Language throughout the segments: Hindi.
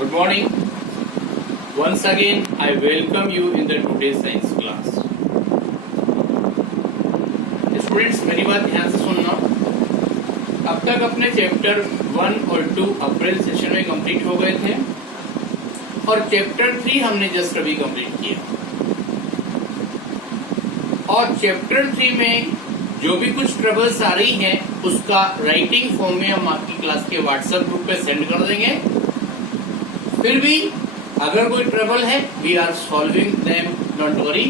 Good morning. Once again, I welcome you in the today's science class. Students, मेरी बात ध्यान से सुनना। अब तक अपने चैप्टर 1 और 2 अप्रैल सेशन में कंप्लीट हो गए थे और चैप्टर 3 हमने जस्ट अभी कंप्लीट किया। और चैप्टर 3 में जो भी कुछ ट्रबल्स आ रही हैं उसका राइटिंग फॉर्म में हम आपकी क्लास के व्हाट्सएप ग्रुप पे सेंड कर देंगे। फिर भी अगर कोई ट्रबल है, we are solving them, don't worry.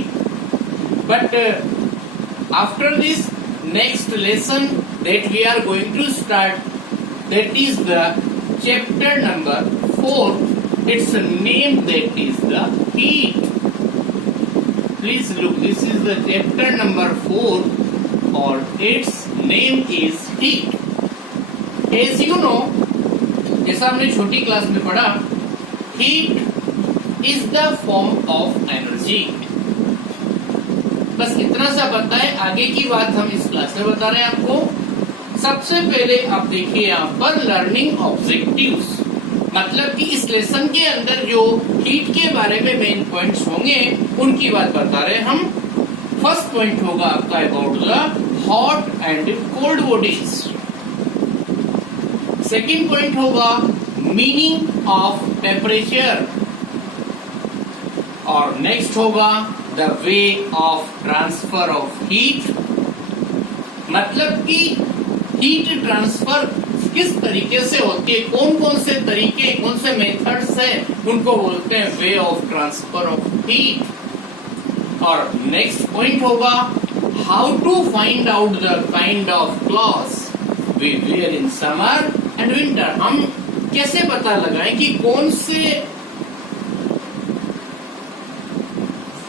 But after this next lesson that we are going to start, that is the chapter number 4. Its name that is the heat. Please look, this is the chapter number 4 और its name is heat. As you know, जैसा हमने छोटी क्लास में पढ़ा, heat is the form of energy. बस इतना सा पता है, आगे की बात हम इस क्लास में बता रहे हैं आपको। सबसे पहले आप देखिए यहाँ पर लर्निंग ऑब्जेक्टिव्स, मतलब कि इस लेसन के अंदर जो हीट के बारे में मेन पॉइंट्स होंगे उनकी बात बता रहे हैं हम। फर्स्ट पॉइंट होगा आपका about the hot and cold bodies. Second point होगा मीनिंग ऑफ टेम्परेचर। और नेक्स्ट होगा the way of transfer of heat, मतलब कि हीट ट्रांसफर किस तरीके से होती है, कौन कौन से तरीके, कौन से मेथड्स है, उनको बोलते हैं way of transfer of heat. और नेक्स्ट पॉइंट होगा how to find out the kind of clothes we wear in summer and winter. हम कैसे पता लगाएं कि कौन से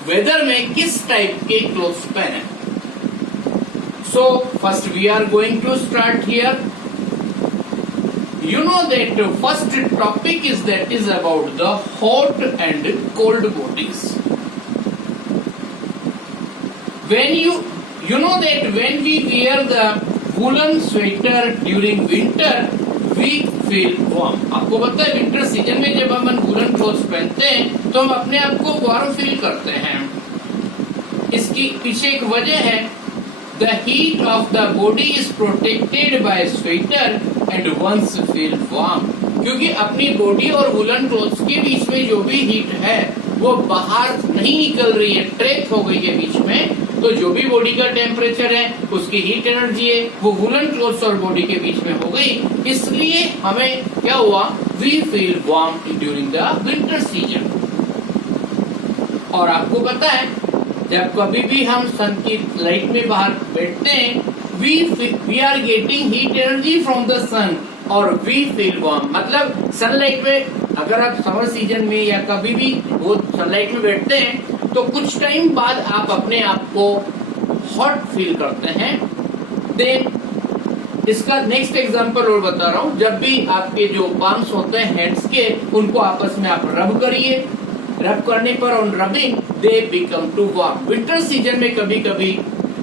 वेदर में किस टाइप के क्लोथ्स पहने। So first we are going to start here. You know that first topic is about the hot and cold bodies. When you know that when we wear the woolen sweater during winter, we feel warm. आपको पता है विंटर सीजन में जब हम वूलन क्लोथ्स पहनते हैं तो हम अपने आप को वार्म फील करते हैं। इसकी पीछे एक वजह है, the heat of the body is protected by sweater and one's feel warm. क्योंकि अपनी बॉडी और वुलन क्लोथ्स के बीच में जो भी हीट है वो बाहर नहीं निकल रही है, ट्रैप हो गई है बीच में। तो जो भी बॉडी का टेम्परेचर है, उसकी हीट एनर्जी है, वो वुलन क्लोथ्स और बॉडी के बीच में हो गई। इसलिए हमें क्या हुआ, we feel warm during the winter season. और आपको पता है जब कभी भी हम सन की लाइट में बाहर बैठते हैं, we are getting heat energy from the sun और वी फील वार्म। मतलब सनलाइट में अगर आप समर सीजन में या कभी भी वो सनलाइट में बैठते हैं तो कुछ टाइम बाद आप अपने आप को हॉट फील करते हैं। देन इसका नेक्स्ट एग्जांपल और बता रहा हूँ, जब भी आपके जो पाम्स होते हैं हैंड्स के, उनको आपस में आप रब करिए। रब करने पर on rubbing they become too warm. Winter season में कभी कभी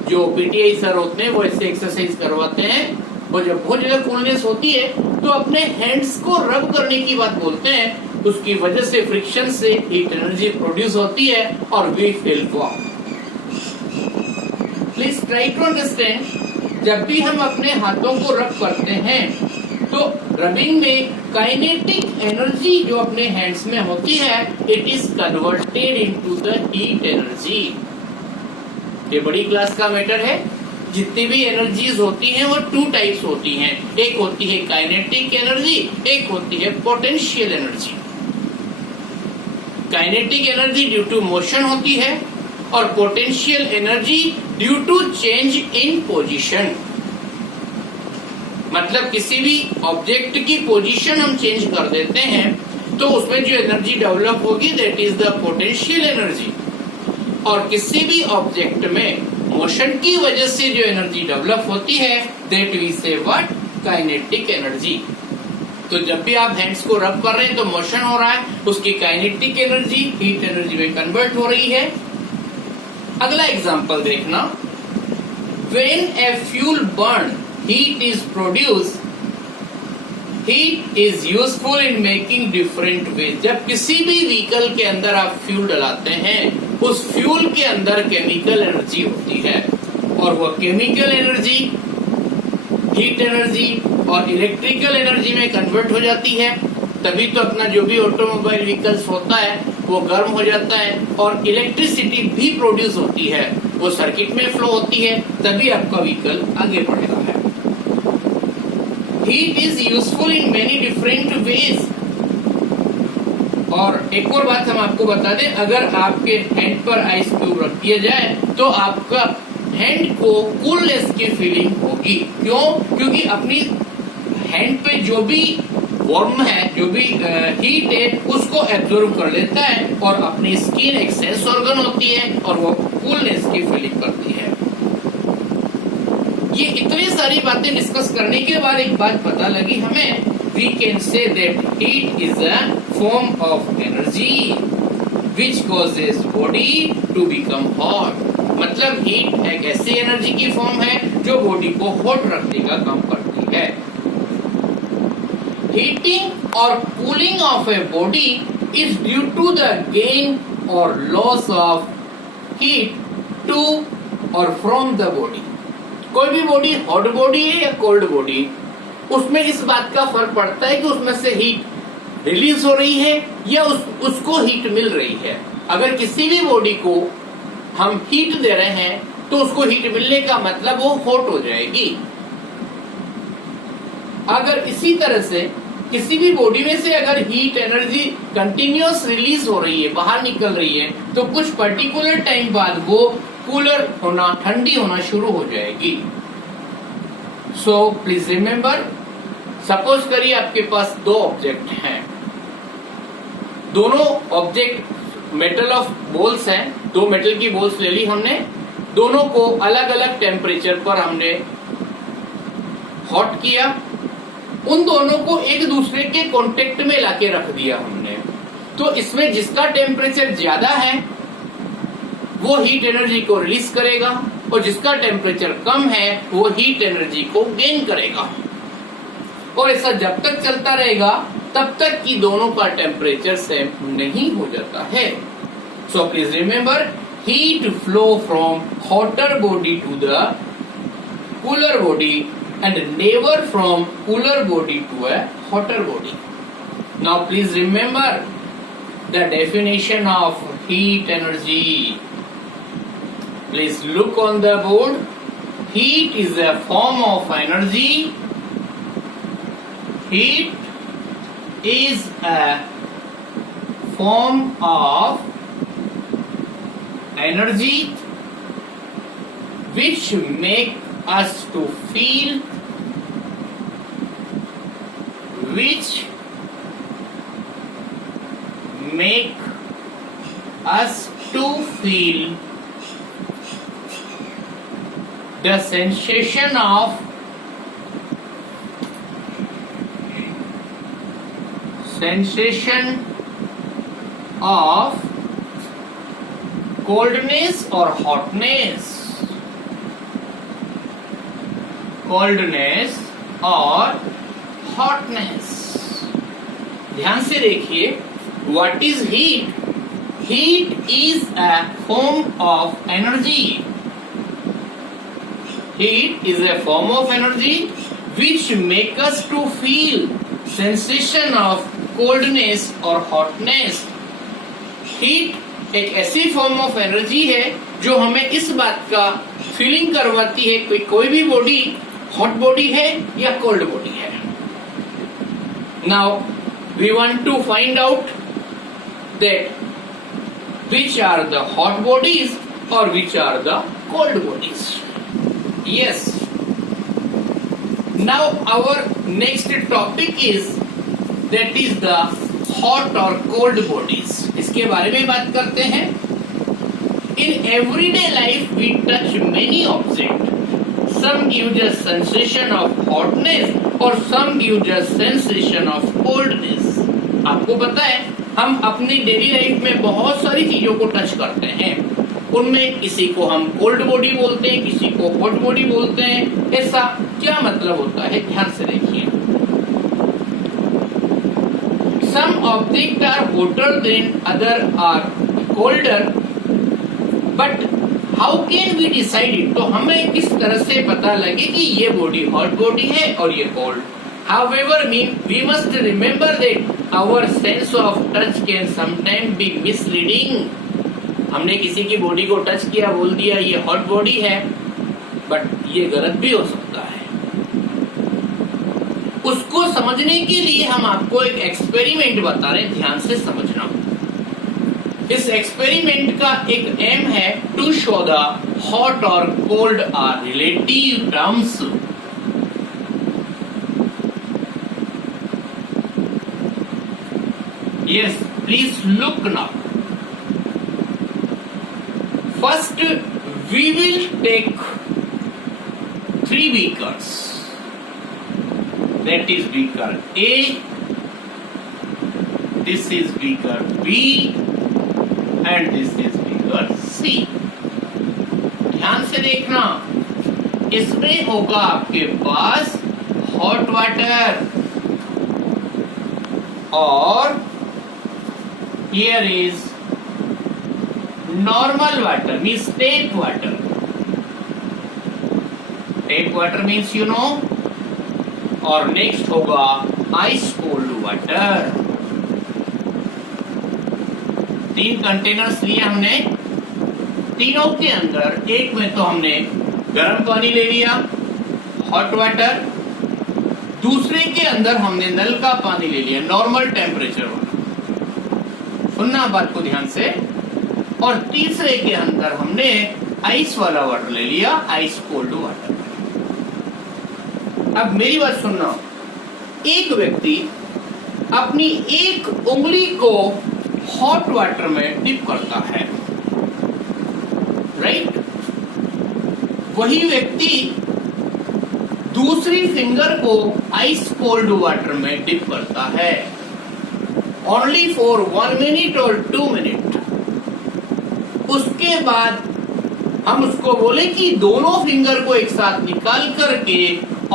जो पीटीआई सर होते हैं वो ऐसे एक्सरसाइज करवाते हैं, और जब बहुत ज्यादा कूलनेस होती है तो अपने हैंड्स को रब करने की बात बोलते हैं। उसकी वजह से फ्रिक्शन से हीट एनर्जी प्रोड्यूस होती है और we feel warm. Please try to understand, जब भी हम अपने हाथों को रब करते हैं तो रबिंग में काइनेटिक एनर्जी जो अपने हैंड्स में होती है, it is converted into the heat energy. ये बड़ी क्लास का मैटर है। जितनी भी एनर्जीज होती हैं वो 2 टाइप्स होती हैं, एक होती है काइनेटिक एनर्जी, एक होती है potential energy. Kinetic energy due to motion होती है और potential energy due to change in position. मतलब किसी भी ऑब्जेक्ट की पोजीशन हम चेंज कर देते हैं तो उसमें जो एनर्जी डेवलप होगी that is the potential energy. और किसी भी ऑब्जेक्ट में मोशन की वजह से जो एनर्जी डेवलप होती है दैट वी से व्हाट, काइनेटिक एनर्जी। तो जब भी आप हैंड्स को रब कर रहे हैं तो मोशन हो रहा है, उसकी काइनेटिक एनर्जी हीट एनर्जी में कन्वर्ट हो रही है। अगला एग्जांपल देखना, when a fuel burn heat is produced, heat is useful in making different ways. जब किसी भी व्हीकल के अंदर आप फ्यूल डलाते हैं, उस फ्यूल के अंदर केमिकल एनर्जी होती है और वह केमिकल एनर्जी हीट एनर्जी और इलेक्ट्रिकल एनर्जी में कन्वर्ट हो जाती है। तभी तो अपना जो भी ऑटोमोबाइल व्हीकल्स होता है वो गर्म हो जाता है और इलेक्ट्रिसिटी भी प्रोड्यूस होती है, वो सर्किट में फ्लो होती है, तभी आपका व्हीकल आगे बढ़ता है। Heat is useful in many different ways. और एक और बात हम आपको बता दें, अगर आपके हैंड पर आइस क्यूब रख दिया जाए तो आपका हैंड को कूलनेस की फीलिंग होगी। क्यों? क्योंकि अपनी हैंड पे जो भी वार्म है, जो भी हीट है, उसको एब्जॉर्ब कर लेता है और अपनी स्किन एक सेंस ऑर्गन होती है और वो कूलनेस की फीलिंग करती है। ये इतनी सारी बातें डिस्कस करने के बाद एक बात पता लगी हमें, we can say that heat is a form of energy which causes body to become hot. मतलब हीट एक ऐसी एनर्जी की फॉर्म है जो बॉडी को हॉट रखने का काम करती है। हीटिंग और cooling of a body is due to the gain और लॉस ऑफ हीट टू और फ्रॉम द बॉडी। कोई भी बॉडी हॉट बॉडी है या कोल्ड बॉडी, उसमें इस बात का फर्क पड़ता है कि उसमें से हीट रिलीज हो रही है या उसको हीट मिल रही है। अगर किसी भी बॉडी को हम हीट दे रहे हैं तो उसको हीट मिलने का मतलब वो हॉट हो जाएगी। अगर इसी तरह से किसी भी बॉडी में से अगर हीट एनर्जी कंटिन्यूअस रिलीज हो रही है, बाहर निकल रही है, तो कुछ पर्टिकुलर टाइम बाद वो कूलर होना, ठंडी होना शुरू हो जाएगी। सो प्लीज रिमेम्बर, सपोज करिए आपके पास दो ऑब्जेक्ट हैं, दोनों ऑब्जेक्ट मेटल ऑफ बॉल्स हैं, दो मेटल की बॉल्स ले ली हमने, दोनों को अलग अलग टेम्परेचर पर हमने हॉट किया, उन दोनों को एक दूसरे के कांटेक्ट में लाके रख दिया हमने। तो इसमें जिसका टेम्परेचर ज्यादा है वो हीट एनर्जी को रिलीज करेगा और जिसका टेम्परेचर कम है वो हीट एनर्जी को गेन करेगा। और ऐसा जब तक चलता रहेगा तब तक कि दोनों का टेम्परेचर सेम नहीं हो जाता है। So please remember, heat flow from hotter body to the cooler body and never from cooler body to a hotter body. Now please remember the definition of heat energy. Please look on the board. Heat is a form of energy. Heat is a form of energy which make us to feel, which make us to feel the sensation of coldness or hotness, coldness और हॉटनेस। ध्यान से देखिए, what is heat? Heat is a form of energy. Heat is a form of energy which make us to feel sensation of coldness और हॉटनेस। हीट एक ऐसी फॉर्म ऑफ एनर्जी है जो हमें इस बात का फीलिंग करवाती है कि कोई भी बॉडी हॉट बॉडी है या कोल्ड बॉडी है। Now we want to find out that which are the hot bodies और which are the cold bodies. Yes, now our next topic is that is the hot और कोल्ड बॉडीज। इसके बारे में बात करते हैं। In everyday life we touch many objects. Some give us sensation of hotness or some give us sensation of coldness. आपको पता है, हम अपनी डेली लाइफ में बहुत सारी चीजों को टच करते हैं। उनमें किसी को हम कोल्ड बॉडी बोलते हैं, किसी को हॉट बॉडी बोलते हैं। ऐसा क्या मतलब होता है? ध्यान से देखिए। some objects are hotter than other are colder, but how can we decide it? तो हमें किस तरह से पता लगे कि ये बॉडी हॉट बॉडी है और ये cold? However, we must remember that our sense of touch can sometimes be misleading. हमने किसी की बॉडी को टच किया, बोल दिया ये हॉट बॉडी है, बट ये गलत भी हो सकता है। उसको समझने के लिए हम आपको एक एक्सपेरिमेंट बता रहे हैं, ध्यान से समझना। इस एक्सपेरिमेंट का एक एम है टू शो द हॉट और cold are relative terms. Yes, please look now. First, we will take 3 beakers. That is beaker A, this is beaker B, and this is beaker C. ध्यान से देखना, इसमें होगा आपके पास हॉट वाटर और here is normal water, means tap water. Tap water means you know. और next होगा ice cold water. 3 कंटेनर्स लिए हमने, तीनों के अंदर एक में तो हमने गर्म पानी ले लिया, हॉट वाटर, दूसरे के अंदर हमने नल का पानी ले लिया, नॉर्मल टेम्परेचर वाला। सुनना बात को ध्यान से। और तीसरे के अंदर हमने आइस वाला वाटर ले लिया, आइस कोल्ड वाटर। अब मेरी बात सुनना, एक व्यक्ति अपनी एक उंगली को हॉट वाटर में डिप करता है, राइट? वही व्यक्ति दूसरी फिंगर को आइस कोल्ड वाटर में डिप करता है, ओनली फॉर 1 मिनट और 2 मिनट। उसके बाद हम उसको बोले कि दोनों फिंगर को एक साथ निकाल करके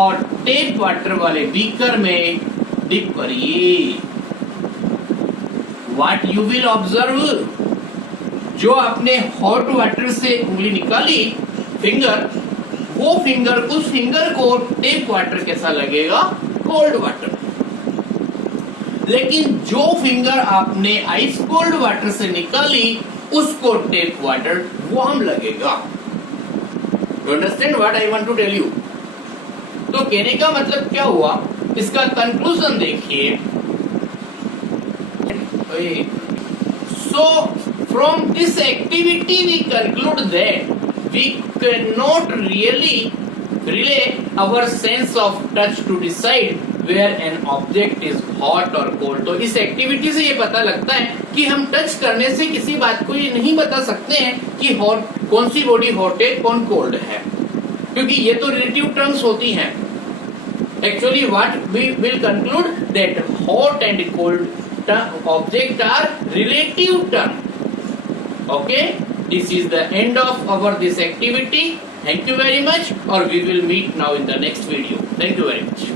और टेप वाटर वाले बीकर में डिप करिए। व्हाट यू विल ऑब्जर्व, जो आपने हॉट वाटर से उंगली निकाली फिंगर, वो फिंगर, उस फिंगर को टेप वाटर कैसा लगेगा? Cold water. लेकिन जो फिंगर आपने आइस कोल्ड वाटर से निकाली, उसको टेप वाटर वार्म लगेगा। You understand what I want to tell you? तो कहने का मतलब क्या हुआ, इसका कंक्लूजन देखिए। So from this activity we conclude that we can not really rely our sense of touch to decide where an object is hot और कोल्ड। तो इस एक्टिविटी से ये पता लगता है कि हम टच करने से किसी बात को ये नहीं बता सकते हैं कि हॉट, कौन सी बॉडी हॉट है, कौन कोल्ड है, क्योंकि ये तो रिलेटिव टर्म्स होती हैं। Actually what we will conclude that hot and cold object are relative term. Okay, this is the end of our this activity. Thank you very much, or we will meet now in the next video. Thank you very much.